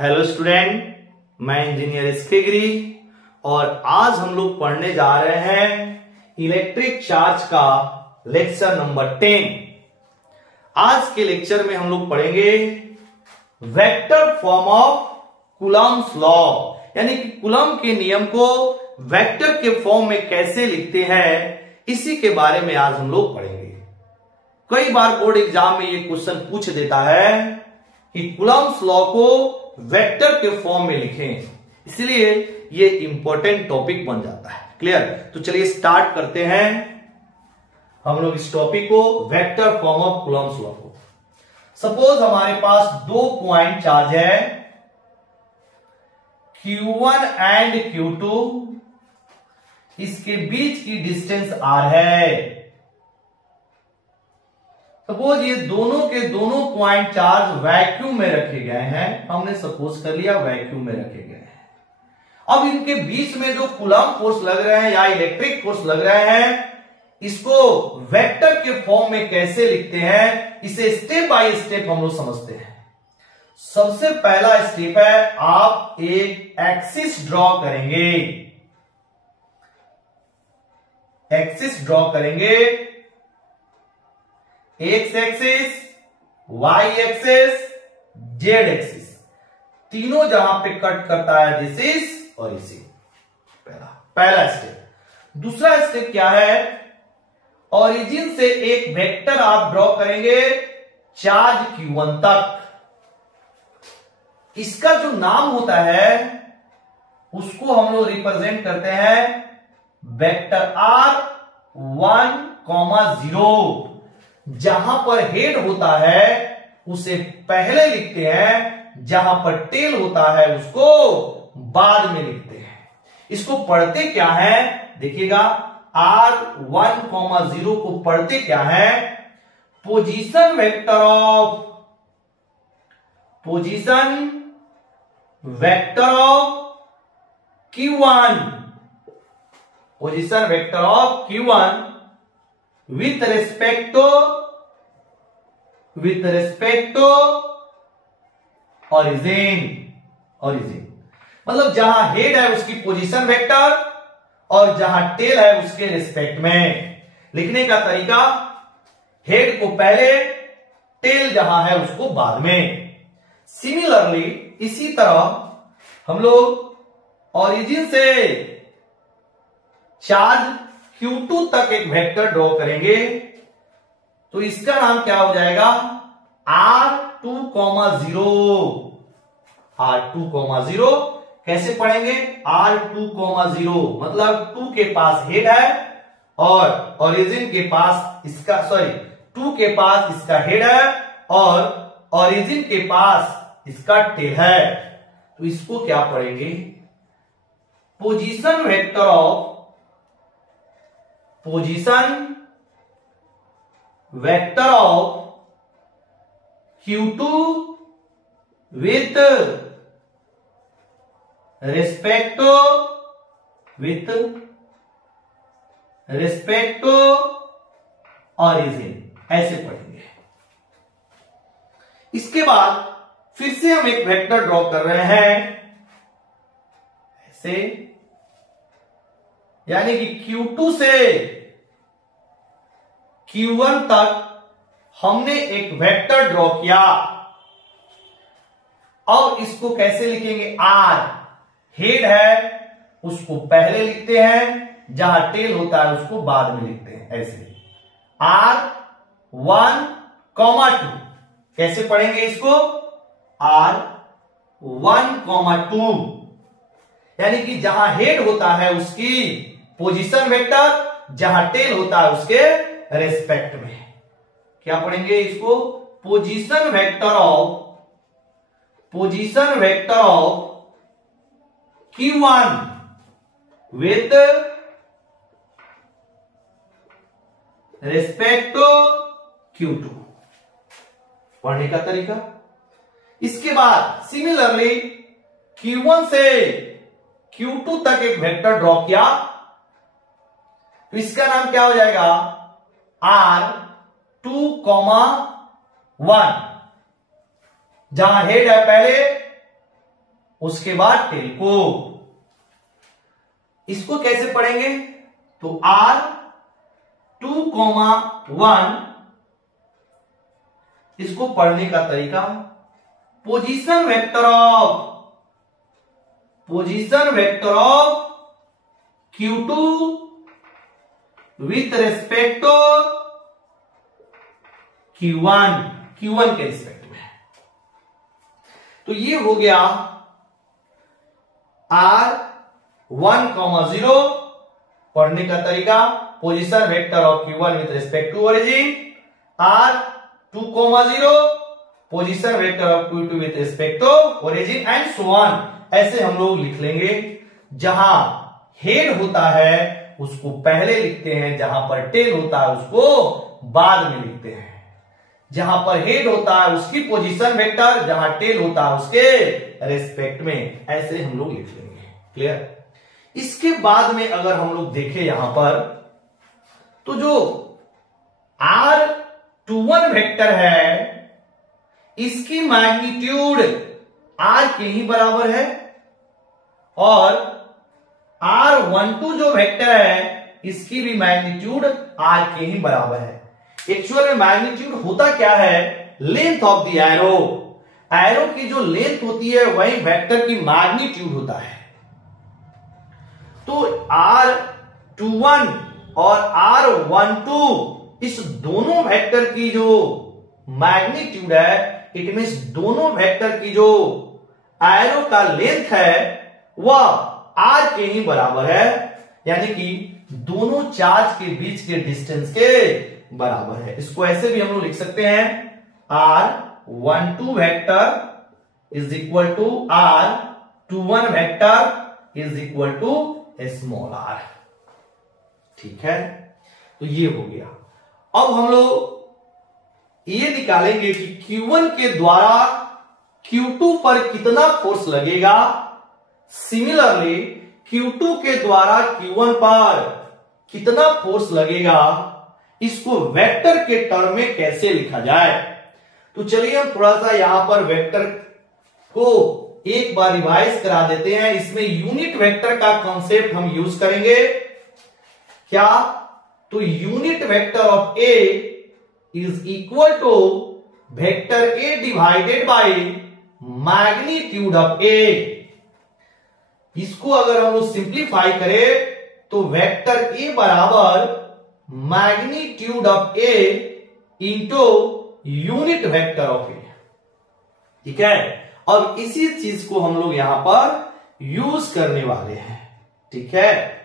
Hello student, मैं engineer SK गिरी और आज हम लोग पढ़ने जा रहे हैं इलेक्ट्रिक चार्ज का लेक्चर नंबर 10। आज के लेक्चर में हम लोग पढ़ेंगे vector form of Coulomb's law, यानी कि कूलम्ब के नियम को वेक्टर के फॉर्म में कैसे लिखते हैं, इसी के बारे में आज हम लोग पढ़ेंगे। कई बार बोर्ड एग्जाम में ये क्वेश्चन पूछ देता है कि कूलम्ब्स लॉ को वेक्टर के फॉर्म में लिखें, इसलिए ये इंपॉर्टेंट टॉपिक बन जाता है। क्लियर? तो चलिए स्टार्ट करते हैं हम लोग इस टॉपिक को, vector form of Coulomb's law को। सपोज हमारे पास दो पॉइंट चार्ज है Q1 एंड Q2, इसके बीच की डिस्टेंस R है। सपोज ये दोनों के दोनों पॉइंट चार्ज वैक्यूम में रखे गए हैं, हमने सपोज कर लिया वैक्यूम में रखे गए हैं। अब इनके बीच में जो कूलम्ब फोर्स लग रहे हैं या इलेक्ट्रिक फोर्स लग रहे हैं, इसको वेक्टर के फॉर्म में कैसे लिखते हैं, इसे स्टेप बाय स्टेप हम लोग समझते हैं। सबसे पहला स्टेप है, आप एक एक्सिस ड्रॉ करेंगे। एक्सिस ड्रॉ करेंगे, X axis, Y axis, Z axis, तीनों जहां पे कट करता है दिस इज और इसी। पहला स्टेप। दूसरा स्टेप क्या है, ओरिजिन से एक वेक्टर आप ड्रॉ करेंगे चार्ज Q1 तक। इसका जो नाम होता है उसको हम लोग रिप्रेजेंट करते हैं वेक्टर R1,0। जहां पर हेड होता है उसे पहले लिखते हैं, जहां पर टेल होता है उसको बाद में लिखते हैं। इसको पढ़ते क्या है देखिएगा, R1,0 को पढ़ते क्या है, position vector of Q1, position vector of Q1 with respect to origin। मतलब जहां हेड है उसकी पोजीशन वेक्टर और जहां टेल है उसके रिस्पेक्ट में। लिखने का तरीका, हेड को पहले, टेल जहां है उसको बाद में। सिमिलरली इसी तरह हम लोग ओरिजिन से चार्ज Q2 तक एक वेक्टर ड्रॉ करेंगे, तो इसका नाम क्या हो जाएगा, R2,0। R2,0 कैसे पढ़ेंगे, R2,0 मतलब 2 के पास हेड है और ओरिजिन के पास इसका 2 के पास इसका हेड है और ओरिजिन के पास इसका टेल है। तो इसको क्या पढ़ेंगे, position vector of Q2 with respect to origin, ऐसे पढ़ेंगे। इसके बाद फिर से हम एक वेक्टर ड्रॉ कर रहे हैं ऐसे, यानी कि Q2 से Q1 तक हमने एक वेक्टर ड्रॉ किया। अब इसको कैसे लिखेंगे, R हेड है उसको पहले लिखते हैं, जहां टेल होता है उसको बाद में लिखते हैं, ऐसे R1,2। कैसे पढ़ेंगे इसको, R1,2, यानी कि जहां हेड होता है उसकी पोजीशन वेक्टर, जहां टेल होता है उसके रेस्पेक्ट में। क्या पढ़ेंगे इसको, position vector of Q1 with respect to Q2, पढ़ने का तरीका। इसके बाद सिमिलरली Q1 से Q2 तक एक वेक्टर ड्रॉ किया, तो इसका नाम क्या हो जाएगा, R2,1। जहां हेड है पहले उसके बाद टेल को। इसको कैसे पढ़ेंगे? तो R2,1 इसको पढ़ने का तरीका, position vector of Q2 with respect to Q1 के रिस्पेक्ट में। तो ये हो गया R1,0 पढ़ने का तरीका, position vector of Q1 with respect to origin. R2,0 position vector of Q2 with respect to origin and so on. ऐसे हम लोग लिख लेंगे। जहां हेड होता है उसको पहले लिखते हैं, जहां पर टेल होता है उसको बाद में लिखते हैं। जहां पर हेड होता है उसकी पोजीशन वेक्टर, जहां टेल होता है उसके रेस्पेक्ट में, ऐसे हम लोग लिख लेंगे। क्लियर? इसके बाद में अगर हम लोग देखें यहां पर, तो जो R21 वेक्टर है इसकी मैग्नीट्यूड R के ही बराबर है, और R12 जो वेक्टर है इसकी भी मैग्नीट्यूड R के ही बराबर है। एक्चुअल में मैग्नीट्यूड होता क्या है? Length of the arrow. Arrow की जो लेंथ होती है वही वेक्टर की मैग्नीट्यूड होता है। तो R21 और R12 इस दोनों वेक्टर की जो मैग्नीट्यूड है, इट मींस दोनों वेक्टर की जो एरो का लेंथ है वह R के ही बराबर है, यानी कि दोनों चार्ज के बीच के डिस्टेंस के बराबर है। इसको ऐसे भी हम लोग लिख सकते हैं, R12 vector is equal to R21 vector is equal to small r। ठीक है, तो ये हो गया। अब हम लोग ये निकालेंगे कि Q1 के द्वारा Q2 पर कितना फोर्स लगेगा। सिमिलरली Q2 के द्वारा Q1 पर कितना फोर्स लगेगा, इसको वेक्टर के टर्म में कैसे लिखा जाए। तो चलिए हम थोड़ा सा यहां पर वेक्टर को एक बार रिवाइज करा देते हैं। इसमें यूनिट वेक्टर का कॉन्सेप्ट हम यूज करेंगे। क्या? तो unit vector of A is equal to vector A divided by magnitude of A। इसको अगर हम लोग सिंप्लीफाई करें तो वेक्टर A बराबर magnitude of A into unit vector of A। ठीक है, अब इसी चीज को हम लोग यहां पर यूज करने वाले हैं। ठीक है,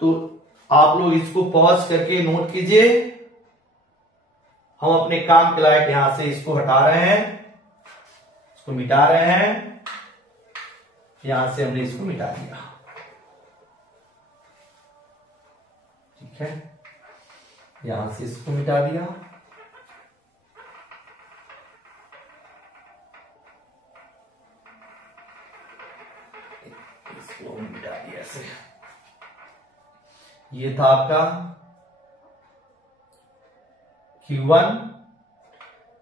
तो आप लोग इसको पॉज करके नोट कीजिए। हम अपने काम के लायक यहां से इसको हटा रहे हैं, इसको मिटा रहे हैं। यहां से हमने इसको मिटा दिया। ठीक है, यहां से इसको मिटा दिया। इसको मिटा दिया ऐसे। ये था आपका Q1,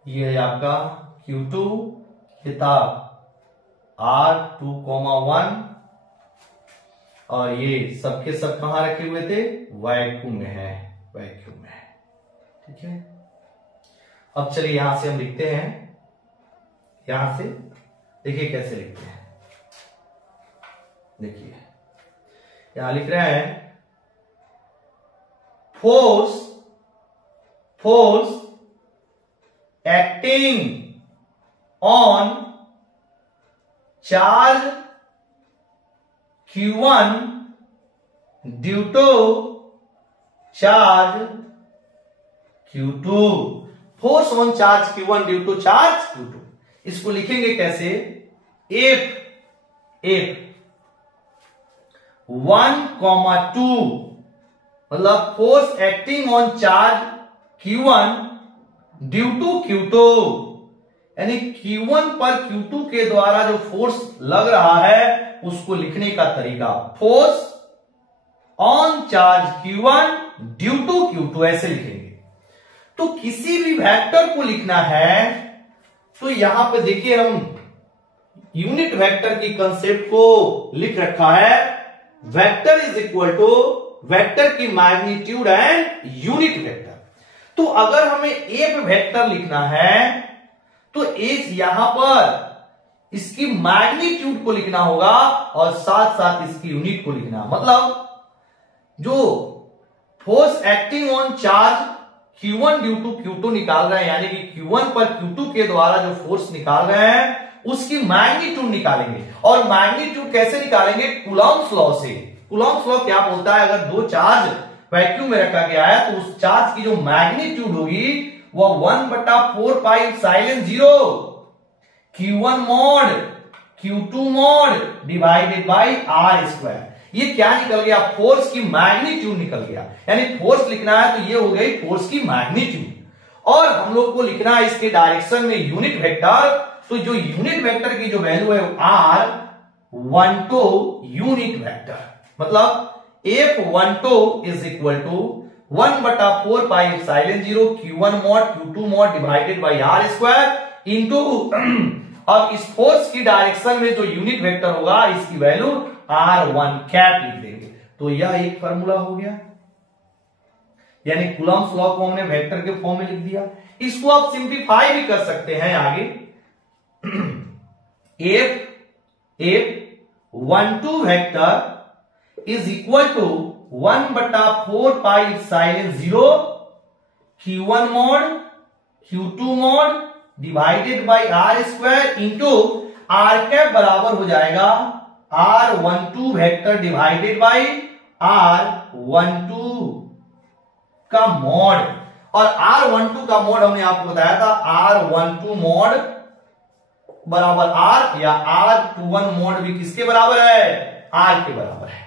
ये है आपका Q2, ये था R2,1, और ये सबके सब कहां रखे हुए थे? वैक्यूम में है, वैक्यूम में। ठीक है, अब चलिए यहां से हम लिखते हैं। यहां से देखिए कैसे लिखते हैं। देखिए यहां लिख रहे हैं force acting on charge Q1 due to charge Q2। Force on charge Q1 due to charge Q2। इसको लिखेंगे कैसे? if 1,2 मतलब force acting on charge Q1 due to Q2, यानी Q1 पर Q2 के द्वारा जो फोर्स लग रहा है उसको लिखने का तरीका, force on charge Q1 due to Q2, ऐसे लिखेंगे। तो किसी भी वेक्टर को लिखना है तो यहां पे देखिए हम यूनिट वेक्टर की कंसेप्ट को लिख रखा है, vector is equal to vector की मैग्नीट्यूड एंड यूनिट वेक्टर। तो अगर हमें एक वेक्टर लिखना है तो एक यहां पर इसकी मैग्नीट्यूड को लिखना होगा और साथ साथ इसकी यूनिट को लिखना, मतलब जो force acting on charge Q1 due to Q2 निकाल रहे हैं, यानी कि Q1 पर Q2 के द्वारा जो फोर्स निकाल रहे हैं उसकी मैग्नीट्यूड निकालेंगे। और मैग्नीट्यूड कैसे निकालेंगे? कूलॉम्स लॉ से। कूलॉम्स लॉ क्या बोलता है? अगर दो चार्ज वैक्यूम में रखा गया है तो उस चार्ज की जो मैग्नीट्यूड होगी वह 1/4 pi epsilon 0 Q1 mod Q2 mod divided by R square. ये क्या निकल गया? फोर्स की मैग्नीट्यूड निकल गया। यानी फोर्स लिखना है तो ये हो गई फोर्स की मैग्नीट्यूड। और हम लोग को लिखना है इसके डायरेक्शन में यूनिट वेक्टर। तो जो यूनिट वेक्टर की जो वैल्यू है R12 यूनिट वेक्टर, मतलब F12 is equal to 1/4 pi epsilon 0 Q1 mod Q2 mod divided by R square into अब इस फोर्स की डायरेक्शन में जो यूनिट वेक्टर होगा इसकी वैल्यू R1 कैप लिख देंगे। तो यह एक फॉर्मूला हो गया, यानी कूलॉम्स लॉ को हमने वेक्टर के फॉर्म में लिख दिया। इसको आप सिंप्लीफाई भी कर सकते हैं आगे। F12 vector is equal to 1/4 pi epsilon 0 Q1 mod Q2 mod divided by R square into R cap बराबर हो जाएगा R12 vector divided by R12 का मॉड। और R12 का मॉड हमने आपको बताया था R12 मॉड बराबर R या R21 मॉड भी किसके बराबर है? R के बराबर है।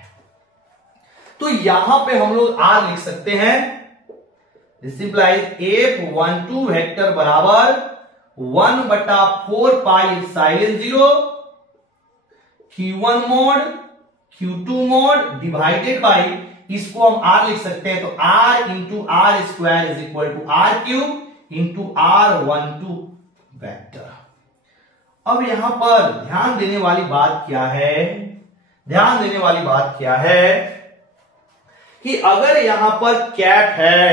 तो यहां पे हम लोग R लिख सकते हैं। दिस इंप्लाइज F12 वेक्टर बराबर 1/4 pi epsilon 0 Q1 mod Q2 mod divided by, इसको हम R लिख सकते हैं तो R into R square is equal to R cube into R12 vector. अब यहां पर ध्यान देने वाली बात क्या है? ध्यान देने वाली बात क्या है कि अगर यहां पर कैप है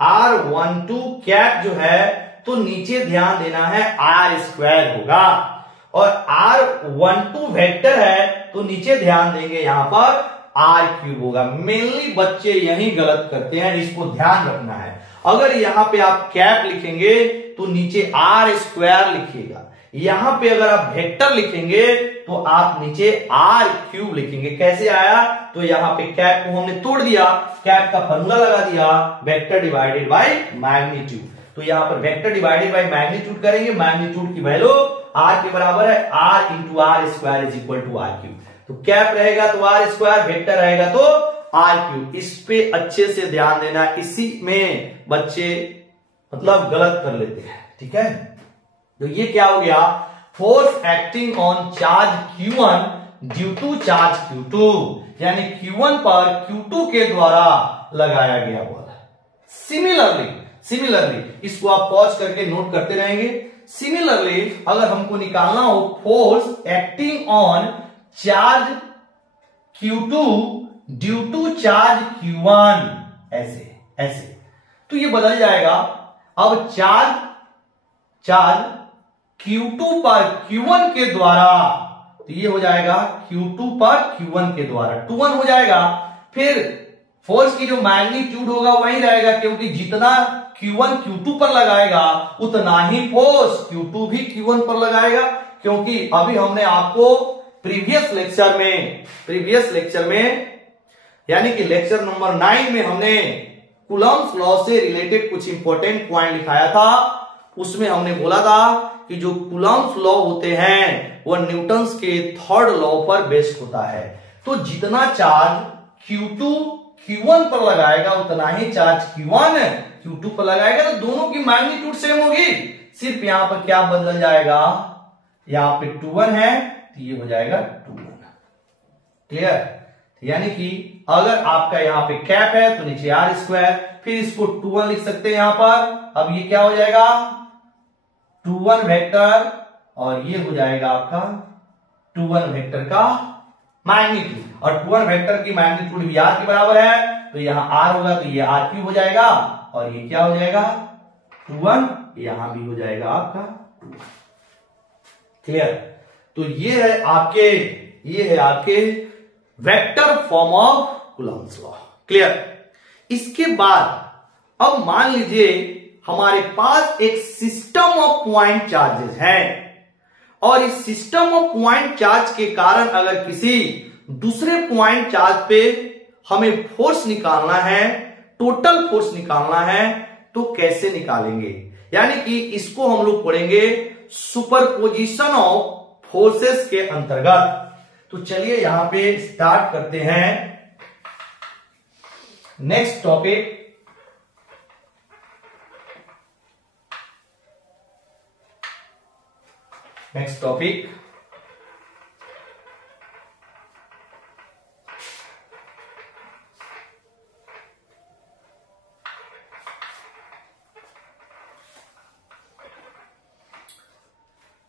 R12 कैप जो है तो नीचे ध्यान देना है R स्क्वायर होगा, और R12 वेक्टर है तो नीचे ध्यान देंगे यहां पर R क्यूब होगा। मेनली बच्चे यही गलत करते हैं, इसको ध्यान रखना है। अगर यहां पे आप कैप लिखेंगे तो नीचे R स्क्वायर लिखिएगा, यहां पे अगर आप वेक्टर लिखेंगे तो आप नीचे R क्यूब लिखेंगे। कैसे आया? तो यहां पे कैप को हमने तोड़ दिया, कैप का फॉर्मूला लगा दिया वेक्टर डिवाइडेड बाय मैग्नीट्यूड। तो यहां पर वेक्टर डिवाइडेड बाय मैग्नीट्यूड करेंगे, मैग्नीट्यूड की वैल्यू R के बराबर है R into R square is equal to R cube. तो कैप रहेगा तो R स्क्वायर, वेक्टर रहेगा तो R क्यूब। इस पे अच्छे से ध्यान देना, इसी में बच्चे मतलब गलत कर लेते हैं, ठीक है। तो ये क्या हो गया? Force acting on charge Q1 due to charge Q2, यानी Q1 पर Q2 के द्वारा लगाया गया बल। सिमिलरली इसको आप पॉज करके नोट करते रहेंगे। सिमिलरली अगर हमको निकालना हो force acting on charge Q2 due to charge Q1, ऐसे तो ये बदल जाएगा। अब चार्ज Q2 पर Q1 के द्वारा, तो ये हो जाएगा Q2 पर Q1 के द्वारा 2-1 हो जाएगा। फिर फोर्स की जो मैग्नीट्यूड होगा वही रहेगा, क्योंकि जितना Q1 Q2 पर लगाएगा उतना ही फोर्स Q2 भी Q1 पर लगाएगा। क्योंकि अभी हमने आपको प्रीवियस लेक्चर में यानी कि लेक्चर नंबर 9 में हमने कूलॉम्स लॉ से रिलेटेड कुछ इंपॉर्टेंट पॉइंट लिखाया था। उसमें हमने बोला था कि जो कूलॉम्स लॉ होते हैं वह न्यूटन्स के थर्ड लॉ पर बेस्ड होता है। तो जितना चार्ज Q2 Q1 पर लगाएगा उतना ही चार्ज Q1 Q2 पर लगाएगा, तो दोनों की मैग्नीट्यूड सेम होगी। सिर्फ यहां पर क्या बदल जाएगा, यहां पे 2-1 है तो ये हो जाएगा 2-1। क्लियर? यानी कि अगर आपका यहां पे कैप है तो नीचे R स्क्वायर, फिर इसको 2-1 लिख सकते हैं यहां पर। अब ये क्या हो जाएगा 2-1 वेक्टर और ये हो जाएगा आपका 2 1 वेक्टर का मैग्नीट्यूड, और 2 1 वेक्टर की मैग्नीट्यूड भी r के बराबर है, तो यहाँ r होगा तो ये r क्यूब हो जाएगा, और ये क्या हो जाएगा 2 1, यहां भी हो जाएगा आपका 2 1। क्लियर? तो ये है आपके vector form of Coulomb's law. Clear? इसके बाद अब मान लीजिए हमारे पास एक सिस्टम ऑफ पॉइंट चार्जेस है, और इस सिस्टम ऑफ पॉइंट चार्ज के कारण अगर किसी दूसरे पॉइंट चार्ज पे हमें फोर्स निकालना है, टोटल फोर्स निकालना है, तो कैसे निकालेंगे? यानी कि इसको हम लोग पढ़ेंगे सुपरपोजिशन ऑफ फोर्सेस के अंतर्गत। तो चलिए यहां पे स्टार्ट करते हैं नेक्स्ट टॉपिक।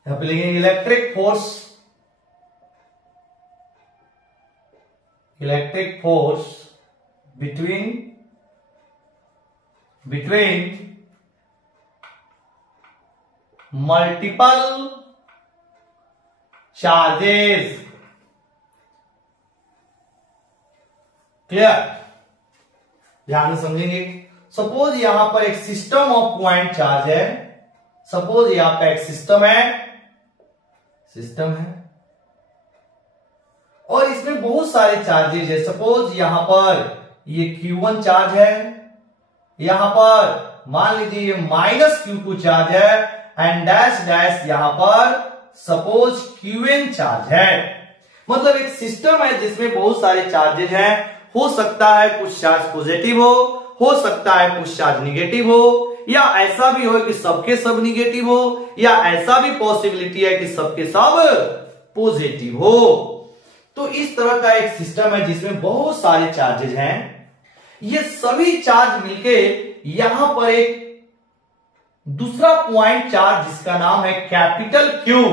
यहां पे लिखेंगे electric force between multiple charges. Clear? ध्यान से समझेंगे। सपोज यहां पर एक सिस्टम ऑफ पॉइंट चार्ज है, सपोज ये आपका एक सिस्टम है, और इसमें बहुत सारे चार्जेस है। सपोज यहां पर ये Q1 चार्ज है, यहां पर मान लीजिए ये -Q2 चार्ज है, एंड डैश डैश यहां पर सपोज Qn चार्ज है। मतलब एक सिस्टम है जिसमें बहुत सारे चार्जेस हैं। हो सकता है कुछ चार्ज पॉजिटिव हो सकता है कुछ चार्ज निगेटिव हो, या ऐसा भी हो कि सबके सब निगेटिव हो, या ऐसा भी पॉसिबिलिटी है कि सबके सब पॉजिटिव हो। तो इस तरह का एक सिस्टम है जिसमें बहुत सारे चार्जेस हैं। ये सभी चार्ज मिलके यहां पर एक दूसरा पॉइंट चार्ज जिसका नाम है कैपिटल Q।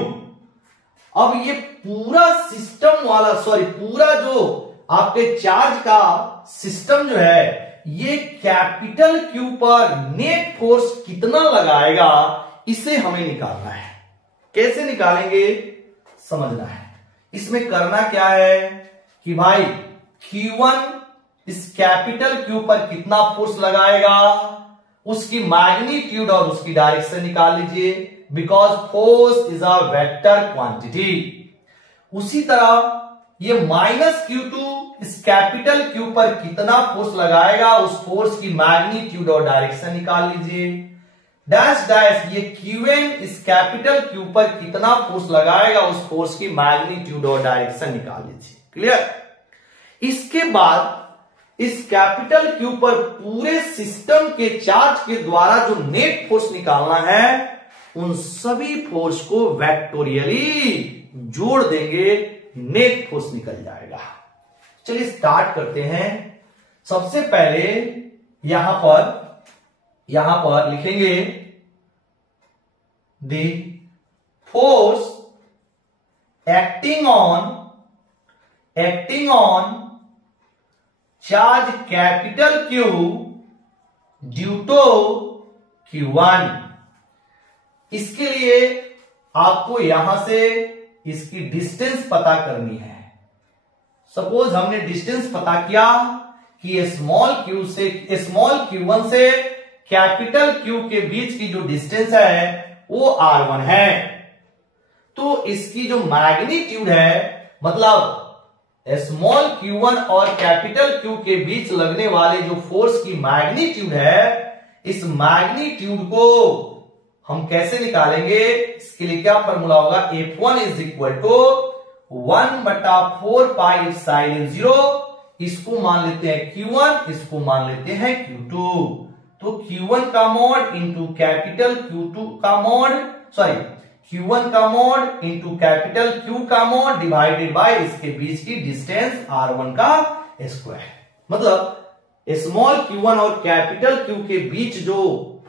अब ये पूरा सिस्टम वाला पूरा जो आपके चार्ज का सिस्टम जो है, ये कैपिटल Q पर नेट फोर्स कितना लगाएगा, इसे हमें निकालना है। कैसे निकालेंगे समझना है। इसमें करना क्या है कि भाई Q1 इस कैपिटल Q पर कितना फोर्स लगाएगा, उसकी मैग्नीट्यूड और उसकी डायरेक्शन निकाल लीजिए, because force is a vector quantity. उसी तरह ये -Q2 इस कैपिटल Q पर कितना फोर्स लगाएगा, उस फोर्स की मैग्नीट्यूड और डायरेक्शन निकाल लीजिए। डैश डैश ये Qn इस कैपिटल Q पर कितना फोर्स लगाएगा, उस फोर्स की मैग्नीट्यूड और डायरेक्शन निकाल लीजिए। क्लियर? इसके बाद इस कैपिटल Q पर पूरे सिस्टम के चार्ज के द्वारा जो नेट फोर्स निकालना है, उन सभी फोर्स को वेक्टोरियली जोड़ देंगे, नेट फोर्स निकल जाएगा। चलिए स्टार्ट करते हैं। सबसे पहले यहां पर लिखेंगे the force acting on charge capital Q due to Q1। इसके लिए आपको यहां से इसकी डिस्टेंस पता करनी है। सपोज हमने डिस्टेंस पता किया कि स्मॉल Q1 से कैपिटल Q के बीच की जो डिस्टेंस है वो R1 है। तो इसकी जो मैग्नीट्यूड है, मतलब स्मॉल Q1 और कैपिटल Q के बीच लगने वाले जो फोर्स की मैग्नीट्यूड है, इस मैग्नीट्यूड को हम कैसे निकालेंगे? इसके लिए क्या फॉर्मूला होगा? F1 is equal to 1/4 pi epsilon 0। इसको मान लेते हैं Q1, इसको मान लेते हैं Q2। तो Q1 का मॉड इंटू कैपिटल Q2 का मॉड, Q1 का मॉड इंटू कैपिटल Q का मॉड डिवाइडेड बाय इसके बीच की डिस्टेंस R1 का स्क्वायर। मतलब स्मॉल Q1 और कैपिटल Q के बीच जो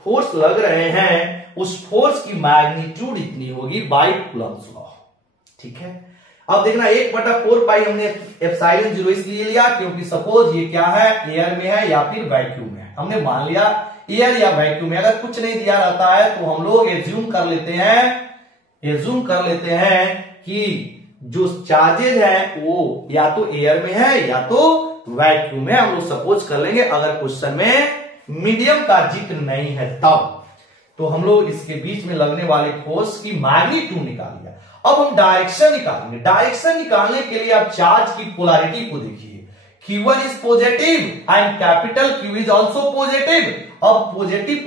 फोर्स लग रहे हैं उस फोर्स की मैग्नीट्यूड इतनी होगी बाय कूलम्ब्स लॉ। ठीक है, अब देखना 1/4 हमने एप्सिलॉन 0 इसलिए लिया क्योंकि सपोज ये क्या है, एयर में है या फिर वैक्यूम में। हमने मान लिया एयर या वैक्यूम में, अगर कुछ नहीं दिया रहता है तो हम लोग एज्यूम कर लेते हैं कि जो चार्जेज है वो या तो एयर में है या तो वैक्यूम में। हम लोग सपोज कर लेंगे अगर क्वेश्चन में मीडियम का जिक्र नहीं है तब, तो हम लोग इसके बीच में लगने वाले फोर्स की मैग्नीट्यूड निकाल लिया। अब हम डायरेक्शन निकालेंगे। डायरेक्शन निकालने के लिए आप चार्ज की पोलैरिटी को देखिए, Q1 is positive and capital Q is also positive. अब पॉजिटिव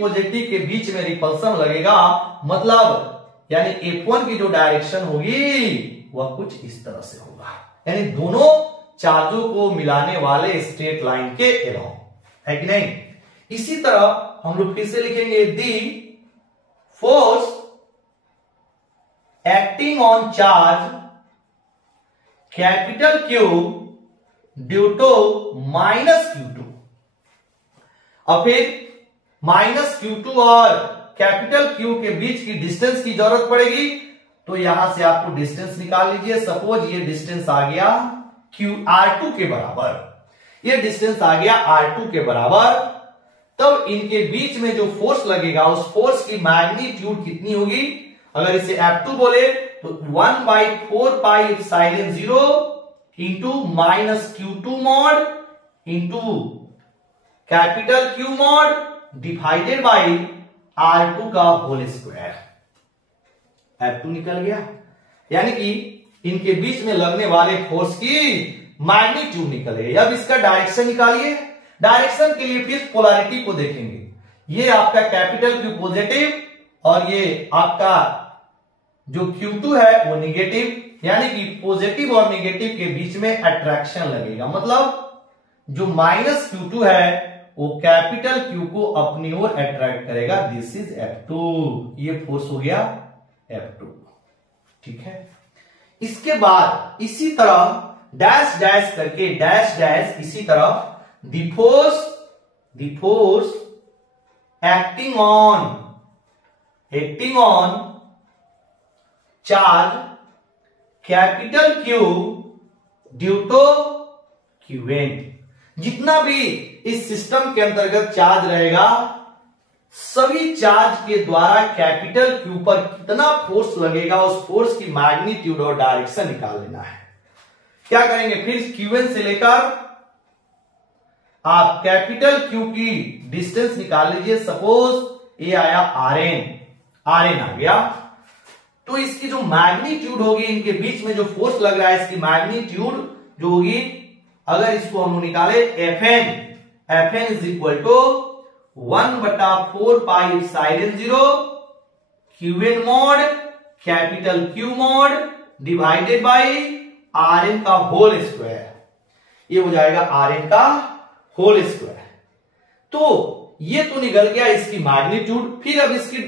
के बीच में रिपल्सन लगेगा, मतलब यानी F1 की जो डायरेक्शन होगी वह कुछ इस तरह से होगा, यानी दोनों चार्जों को मिलाने वाले स्ट्रेट लाइन के अलोंग, है कि नहीं। इसी तरह हम लोग फिर से लिखेंगे the force acting on charge capital Q due to -Q2। अब फिर -Q2 और कैपिटल Q के बीच की डिस्टेंस की जरूरत पड़ेगी, तो यहां से आपको डिस्टेंस निकाल लीजिए। सपोज ये डिस्टेंस आ गया R2 के बराबर, ये डिस्टेंस आ गया R2 के बराबर, तब इनके बीच में जो फोर्स लगेगा उस फोर्स की मैग्नीट्यूड कितनी होगी। अगर इसे F2 बोले तो 1/4 pi epsilon 0 into -Q2 mod into capital Q mod divided by R2 का होल स्क्वायर। F2 निकल गया, यानी कि इनके बीच में लगने वाले फोर्स की मैग्नीट्यूड निकल गई। अब इसका डायरेक्शन निकालिए। डायरेक्शन के लिए फिर पोलैरिटी को देखेंगे, ये आपका कैपिटल Q पॉजिटिव और ये आपका जो Q2 है वो निगेटिव, यानी कि पॉजिटिव और निगेटिव के बीच में अट्रैक्शन लगेगा, मतलब जो -Q2 है वो कैपिटल Q को अपनी ओर अट्रैक्ट करेगा। दिस इज F2, ये फोर्स हो गया F2। ठीक है, इसके बाद इसी तरह डैश डैश करके डैश डैश इसी तरह the force acting on charge capital Q due to Qn। जितना भी इस सिस्टम के अंतर्गत चार्ज रहेगा, सभी चार्ज के द्वारा कैपिटल Q पर कितना फोर्स लगेगा उस फोर्स की मैग्नीट्यूड और डायरेक्शन निकाल लेना है। क्या करेंगे, फिर Qn से लेकर आप कैपिटल Q की डिस्टेंस निकाल लीजिए। सपोज ये आया Rn आ गया, तो इसकी जो मैग्नीट्यूड होगी, इनके बीच में जो फोर्स लग रहा है इसकी मैग्नीट्यूड जो होगी, अगर इसको हम निकाले Fn is equal to 1/4 pi epsilon 0 Qn mod capital Q mod divided by Rn का होल स्क्वायर। ये हो जाएगा Rn का होल स्क्वायर। तो ये तो निकल गया इसकी मैग्नीट्यूड। फिर अब इसकी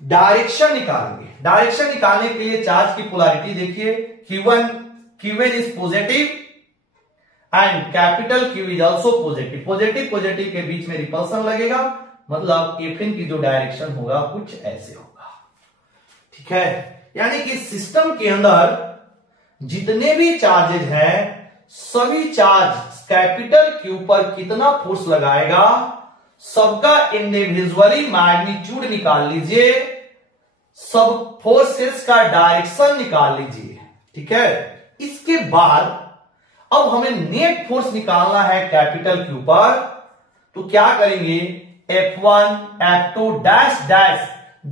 डायरेक्शन निकालेंगे। डायरेक्शन निकालने के लिए चार्ज की पोलैरिटी देखिए, Qn is positive and capital Q is also positive. Positive के बीच में रिपल्सन लगेगा, मतलब Fn की जो डायरेक्शन होगा कुछ ऐसे होगा। ठीक है, यानी कि सिस्टम के अंदर जितने भी चार्जेज हैं, सभी चार्ज कैपिटल Q पर कितना फोर्स लगाएगा, सबका इंडिविजुअली मैग्नीट्यूड निकाल लीजिए, सब फोर्सेस का डायरेक्शन निकाल लीजिए। ठीक है, इसके बाद अब हमें नेट फोर्स निकालना है कैपिटल Q पर। तो क्या करेंगे, F1 F2 डैश डैश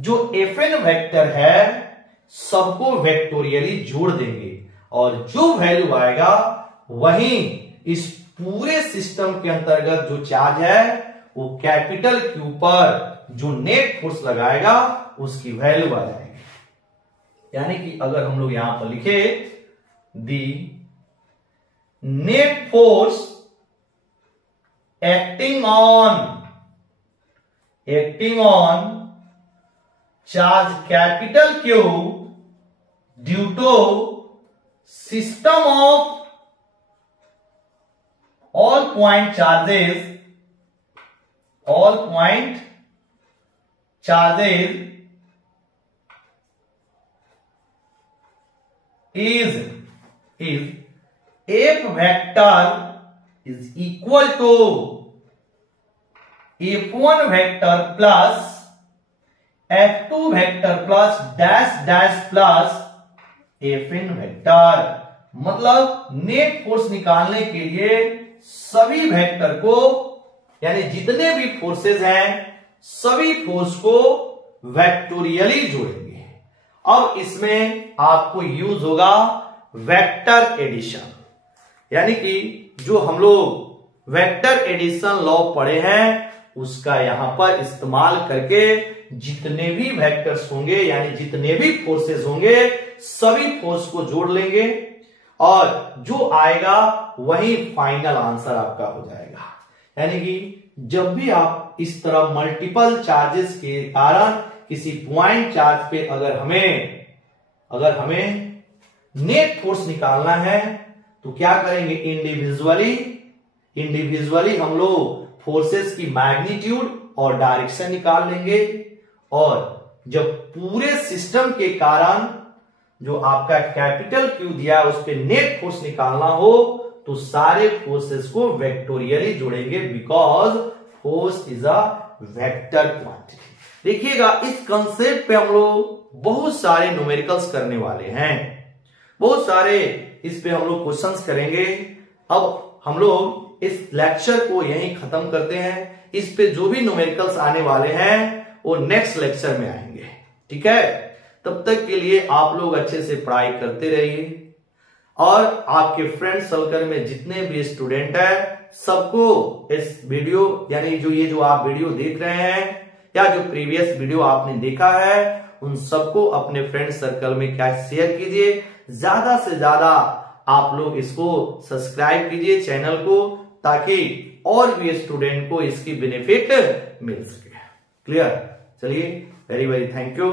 जो Fn वेक्टर है सबको वेक्टोरियली जोड़ देंगे, और जो वैल्यू आएगा वही इस पूरे सिस्टम के अंतर्गत जो चार्ज है वो कैपिटल Q पर जो नेट फोर्स लगाएगा उसकी वैल्यू आ जाएगी। यानी कि अगर हम लोग यहां पर लिखे the net force acting on charge capital Q due to system of all point charges is F vector is equal to F1 vector plus F2 vector plus dash dash plus Fn vector. मतलब net force निकालने के लिए सभी vector को, यानी जितने भी forces हैं सभी फोर्स को वेक्टोरियली जोड़ेंगे। अब इसमें आपको यूज होगा वेक्टर एडिशन, यानी कि जो हम लोग वेक्टर एडिशन लॉ पढ़े हैं उसका यहां पर इस्तेमाल करके जितने भी वेक्टर्स होंगे, यानी जितने भी फोर्सेस होंगे सभी फोर्स को जोड़ लेंगे और जो आएगा वही फाइनल आंसर आपका हो जाएगा। यानी कि जब भी आप इस तरह मल्टीपल चार्जेस के कारण किसी पॉइंट चार्ज पे अगर हमें नेट फोर्स निकालना है तो क्या करेंगे, इंडिविजुअली हम लोग फोर्सेस की मैग्नीट्यूड और डायरेक्शन निकाल लेंगे, और जब पूरे सिस्टम के कारण जो आपका कैपिटल क्यू दिया उस पे नेट फोर्स निकालना हो तो सारे फोर्सेस को वेक्टोरियली जोड़ेंगे, because force is a vector quantity. देखिएगा इस कंसेप्ट पे हम लोग बहुत सारे न्यूमेरिकल्स करने वाले हैं, बहुत सारे इस पे हम लोग क्वेश्चंस करेंगे। अब हम लोग इस लेक्चर को यहीं खत्म करते हैं। इस पे जो भी न्यूमेरिकल्स आने वाले हैं वो नेक्स्ट लेक्चर में आएंगे, ठीक है। तब तक के लिए आप लोग अच्छे से पढ़ाई करते रहिए और आपके फ्रेंड सर्कल में जितने भी स्टूडेंट हैं सबको इस वीडियो, यानी जो आप वीडियो देख रहे हैं या जो प्रीवियस वीडियो आपने देखा है उन सबको अपने फ्रेंड सर्कल में क्या शेयर कीजिए, ज्यादा से ज्यादा आप लोग इसको सब्सक्राइब कीजिए चैनल को, ताकि और भी स्टूडेंट को इसकी बेनिफिट मिल सके। क्लियर? चलिए, वेरी वेरी थैंक यू।